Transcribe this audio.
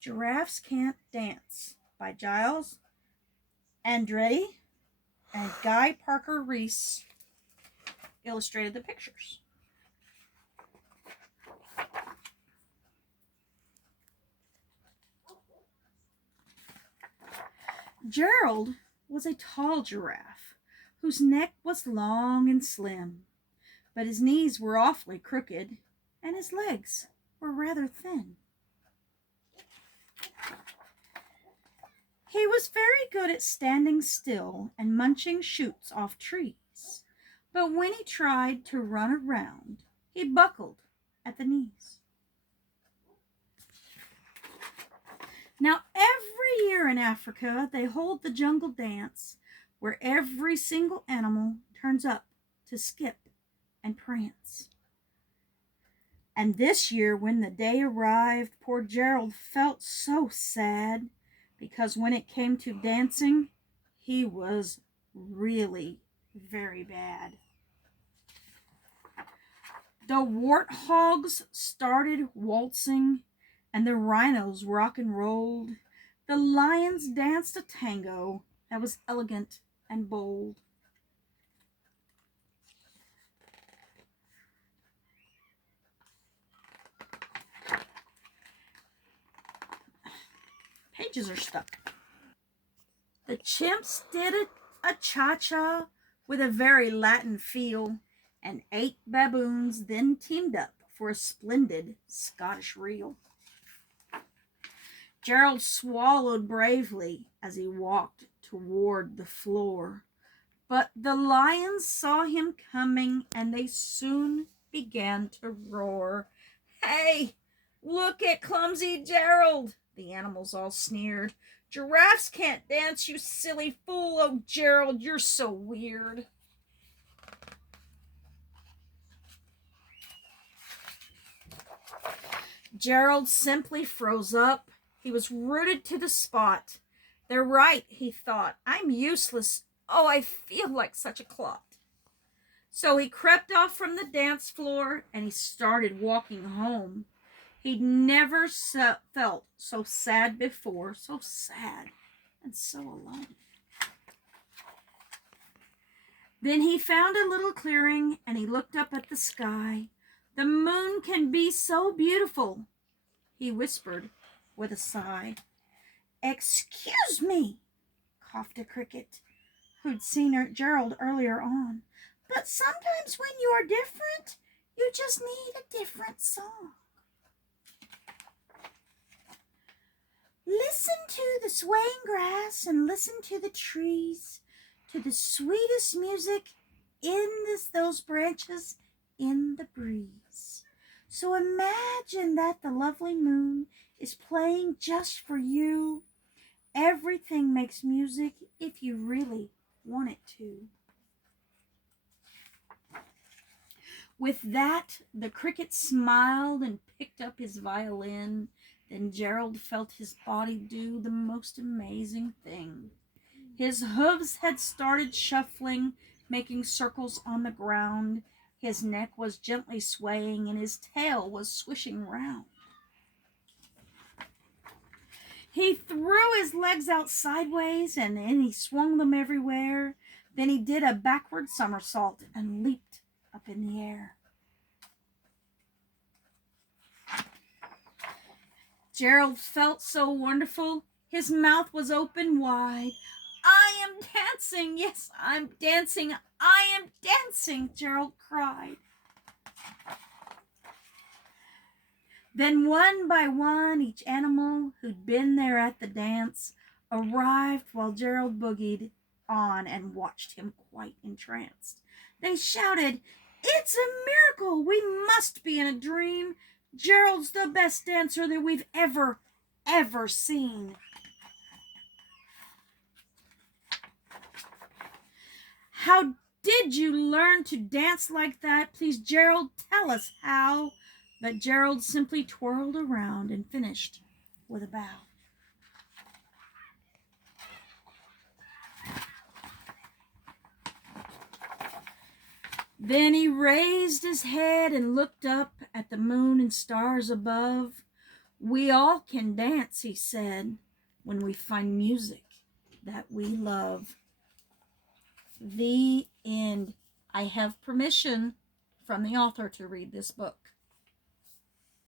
Giraffes Can't Dance by Giles Andretti and Guy Parker Reese illustrated the pictures. Gerald was a tall giraffe whose neck was long and slim, but his knees were awfully crooked and his legs were rather thin. He was very good at standing still and munching shoots off trees, but when he tried to run around, he buckled at the knees. Now, every year in Africa, they hold the jungle dance where every single animal turns up to skip and prance. And this year, when the day arrived, poor Gerald felt so sad because when it came to dancing, he was really very bad. The warthogs started waltzing, and the rhinos rock and rolled. The lions danced a tango that was elegant and bold. Pages are stuck. The chimps did a cha-cha with a very Latin feel, and 8 baboons then teamed up for a splendid Scottish reel. Gerald swallowed bravely as he walked toward the floor, but the lions saw him coming and they soon began to roar. "Hey, look at clumsy Gerald!" the animals all sneered. "Giraffes can't dance, you silly fool! Oh, Gerald, you're so weird." Gerald simply froze up. He was rooted to the spot. "They're right," he thought. "I'm useless. Oh, I feel like such a clot." So he crept off from the dance floor and he started walking home. He'd never felt so sad before, so sad and so alone. Then he found a little clearing and he looked up at the sky. "The moon can be so beautiful," he whispered with a sigh. "Excuse me," coughed a cricket, who'd seen Gerald earlier on, "but sometimes when you are different, you just need a different song. Listen to the swaying grass and listen to the trees, to the sweetest music in those branches in the breeze. So imagine that the lovely moon is playing just for you. Everything makes music if you really want it to." With that, the cricket smiled and picked up his violin. Then Gerald felt his body do the most amazing thing. His hooves had started shuffling, making circles on the ground. His neck was gently swaying and his tail was swishing round. He threw his legs out sideways and then he swung them everywhere. Then he did a backward somersault and leaped up in the air. Gerald felt so wonderful. His mouth was open wide. "I am dancing! Yes, I'm dancing! I am dancing!" Gerald cried. Then one by one, each animal who'd been there at the dance arrived while Gerald boogied on and watched him quite entranced. They shouted, "It's a miracle! We must be in a dream! Gerald's the best dancer that we've ever seen." "How did you learn to dance like that? Please, Gerald, tell us how." But Gerald simply twirled around and finished with a bow. Then he raised his head and looked up at the moon and stars above. We all can dance, he said, when we find music that we love. The end. I have permission from the author to read this book.